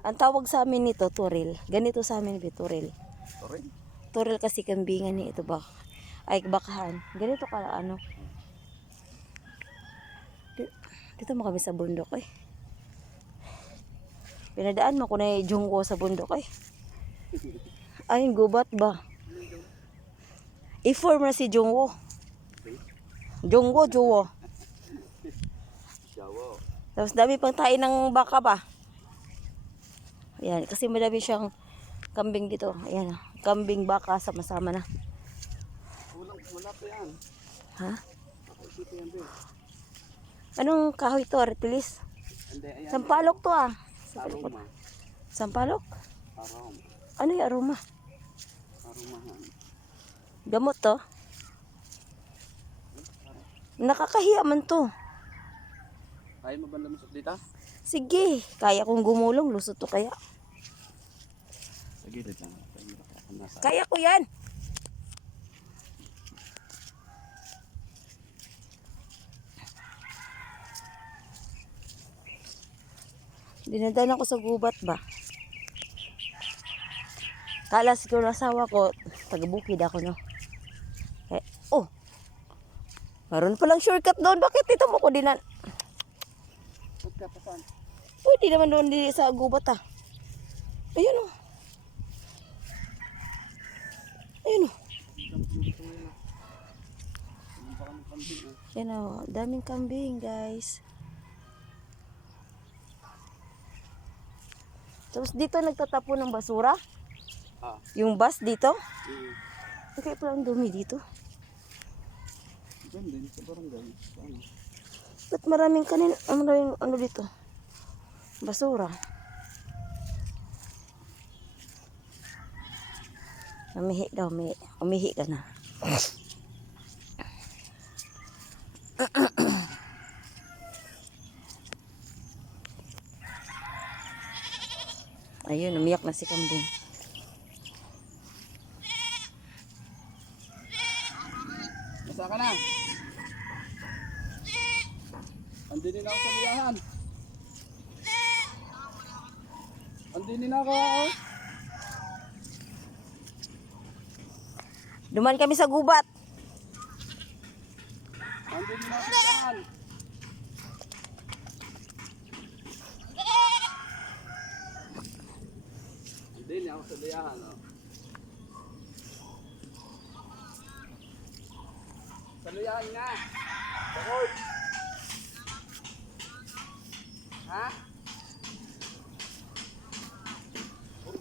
Ang tawag sa amin nito, turil. Ganito sa amin, turil. Turil? Turil kasi kambingan ni ito ba? Ay, bakahan. Ganito ka, ano. Dito mo kami sa bundok eh. Pinadaan mo ko na yung jungko sa bundok eh. Ay, gubat ba? I-form na si Jungwo. Jungwo, Juwo. Tapos dami pang tayo ng baka ba? Ayan, kasi madami siyang kambing dito. Ayan, kambing, baka, sama-sama na. Wala pa yan. Ha? Nakikita yan din. Anong kahoy to, Artilis? Hindi, ayan. Sampalok to ah. Aroma. Sampalok? Aroma. Ano yung aroma? Aromahan. Gamot to? Nakakahiya man to. Kaya mo ba lumusot dito? Sige, kaya kong gumulong, lusot to kaya. Sa gilid lang. Kaya ko yan. Dinadaan ako sa gubat ba? Kala siguro asawa ko, taga-bukid ako no. Eh, oh. Meron palang shortcut doon. Bakit dito mo ko dinan? Pagkapasan. Pwede naman doon di sa gubat ah. Ayun oh. Ayun oh. Ayun oh. Daming kambing guys. Tapos dito nagtatapon ng basura. Ah. Yung bus dito. Okay pala ang dumi dito. Diyan din, sa barangay. Ano? Ba't maraming kanin, maraming ano dito? Basura. Umihi daw, umihi ka na. Ayun, umiyak na si kambing. Basta ka na. Andinin ako sa biyahan. Andinin ako ako. Duman kami sa gubat. Andinin ako sa biyahan. Andinin ako sa biyahan. Oh. Saluyahan nga. Bakod. Ha?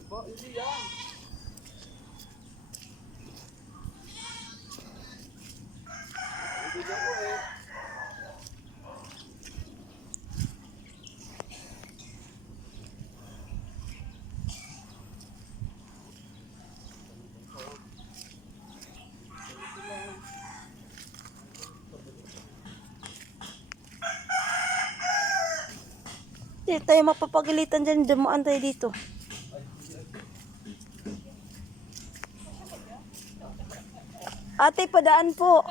Ba, hindi yan. Hindi ako eh. Hindi tayo mapapagalitan dyan. Dumaan tayo dito. Ate, padaan po.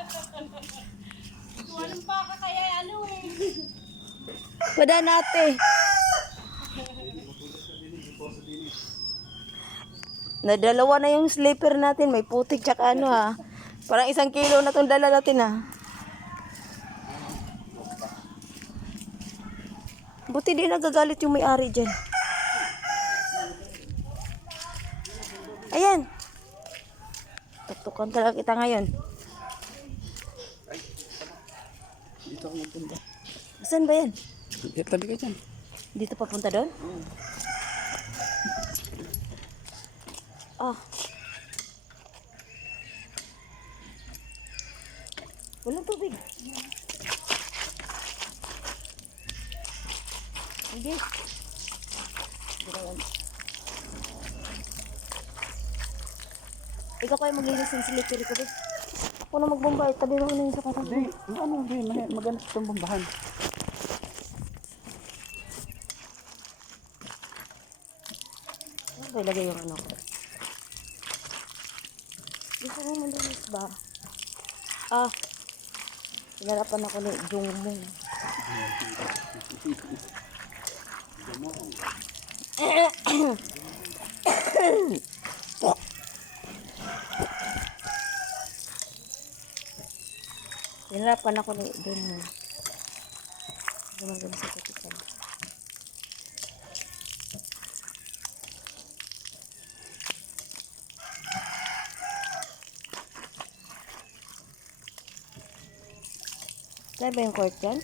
Walang baka kaya ano eh. Padaan ate. Nadalawa na yung slipper natin. May putik tsaka ano ha. Parang 1 kilo na itong dala natin ha. Buti di nagagalit yung may-ari dyan. Ayan. Tutukan talaga kita ngayon. Dito ako magpunta. Saan ba yan? Tabi ka dyan. Dito papunta doon? Ah. Walang tubig. Hindi. Ikaw kayo maglinis ng slippery ko din. Ako na magbombay. Tabi mo na yung sa katang. Hindi, maganda itong bombahan. Ano ba ilagay yung ano ko? Gusto ko malinis ba? Ah. Sinarapan ako ni Jungmong. Hinarapan ako ni dun. Gumagano sa kapitan. Saan ba yung court dyan?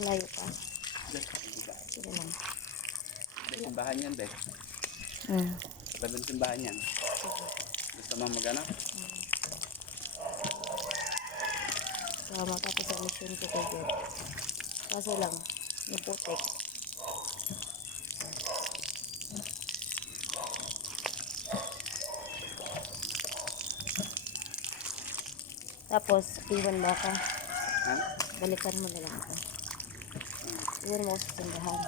Malayo pa. Sige lang. Simbahan yan, be. Hmm. Labang simbahan yan. Gusto mo magana? So, matapos ang mission ko kay God. Kaso lang, yung putik. Tapos, iwan ba ka? Ha? Balikan mo na lang ako. Iwan mo ako sa simbahan.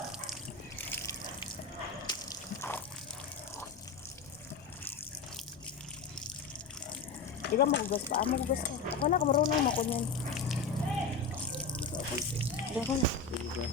Di ka magugas pa? Magugas ka. Wala ka marunong makunyan. Ako. Diyan ka na. Sige, be.